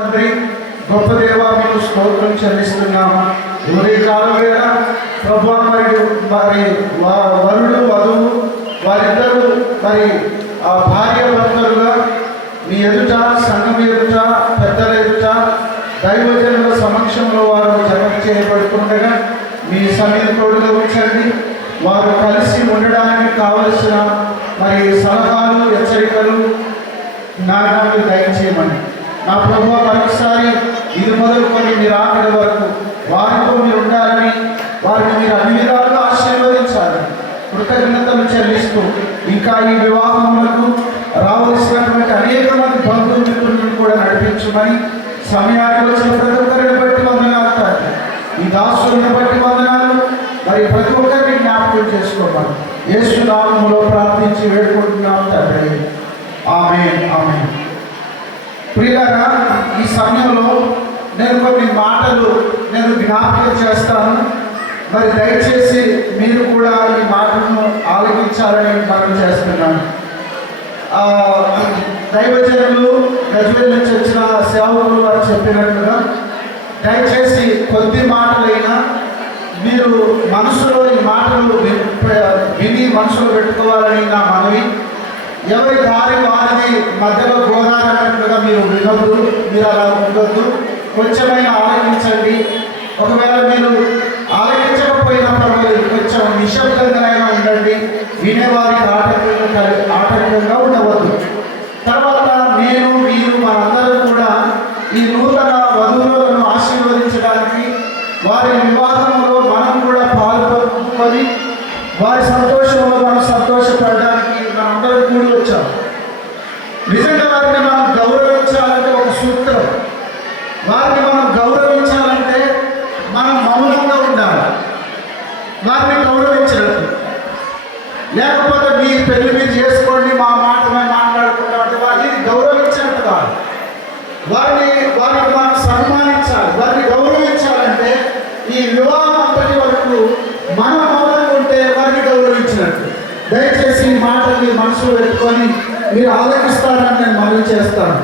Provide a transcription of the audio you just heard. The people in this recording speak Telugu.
తండ్రి, గొప్ప దేవా, మీకు స్తోత్రం చెల్లిస్తున్నాము. ఉదయ కాలం వేళ ప్రభువా, మరి వరుడు వధువు వారిద్దరూ మరి భార్య భర్తలుగా మీ ఎదుట, సంఘం ఎదుట, పెద్దల ఎదుట, దైవజనుల సమక్షంలో వారు జమ చేయబడుతుండగా మీ సన్నిధి తోడుగా ఉంచండి. వారు కలిసి ఉండడానికి కావలసిన మరి సలహాలు, హెచ్చరికలు, జ్ఞానాలు దయచేయమని నా ప్రభువా, మరొకసారి ఇది మొదలుకొని మీరు ఆఖరి వరకు వారితో మీరు ఉండాలని, వారిని మీరు అన్ని విధాలుగా ఆశీర్వదించాలని కృతజ్ఞతలు చెల్లిస్తూ, ఇంకా ఈ వివాహములకు రావాల్సినటువంటి అనేక మంది బంధుమిత్రులను కూడా నడిపించమని, సమయానికి వచ్చిన ప్రతి ఒక్కరిని బట్టి వందనాలు తండ్రి, ఈ దాసులను బట్టి వందనాలు, మరి ప్రతి ఒక్కరిని జ్ఞాపకం చేసుకోమని యేసు నామములో ప్రార్థించి వేడుకుంటున్నాం తండ్రి. ఆమేన్, ఆమేన్. ప్రియులారా, ఈ సమయంలో నేను కొన్ని మాటలు జ్ఞాపకం చేస్తాను. మరి దయచేసి మీరు కూడా ఈ మాటలను ఆలకించాలని మనం చేస్తున్నాను. దైవజనులు గజ్వేల్ నుంచి వచ్చిన సేవకులు వారు చెప్పినట్లుగా దయచేసి కొద్ది మాటలైనా మీరు మనసులో ఈ మాటలు విని మనసులో పెట్టుకోవాలని నా మనవి. ఎవరి దారి వారిది, మధ్యలో గోదావరి అన్నట్లుగా మీరు వినొద్దు, మీరు అలా ఉండొద్దు. కొంచెమైనా ఆలోచించండి. ఒకవేళ మీరు ఆలోచించకపోయినా పర్వాలేదు, కొంచెం నిశ్శబ్దంగానైనా ఉండండి. వినేవారికి ఆటంకంగా ఉండవద్దు. తర్వాత మీరు మనందరం కూడా ఈ నూతన వధువులను ఆశీర్వదించడానికి, వారి వివాహంలో మనం కూడా పాల్పంచుకొని వారి సంతోషంలో మనం సంతోషపడడానికి మనందరం కూడి వచ్చాం. నిజంగా వారిని మనం గౌరవించాలంటే ఒక సూత్రం, వారిని మనం గౌరవించాలంటే మనం మౌనంగా ఉండాలి. వారిని గౌరవించినట్టు, లేకపోతే మీ పెళ్లి మీరు చేసుకోండి, మా మాట మేము మాట్లాడుకుంటాం అంటే వారిని గౌరవించినట్టు కాదు. వారికి మనం సన్మానించాలి. వారిని గౌరవించాలంటే ఈ వివాహం అంతటి వరకు మనం మౌనంగా ఉంటే వారిని గౌరవించినట్టు. దయచేసి ఈ మాటలు మీ మనసులో పెట్టుకొని మీరు ఆలోచిస్తారని నేను మనవి చేస్తాను.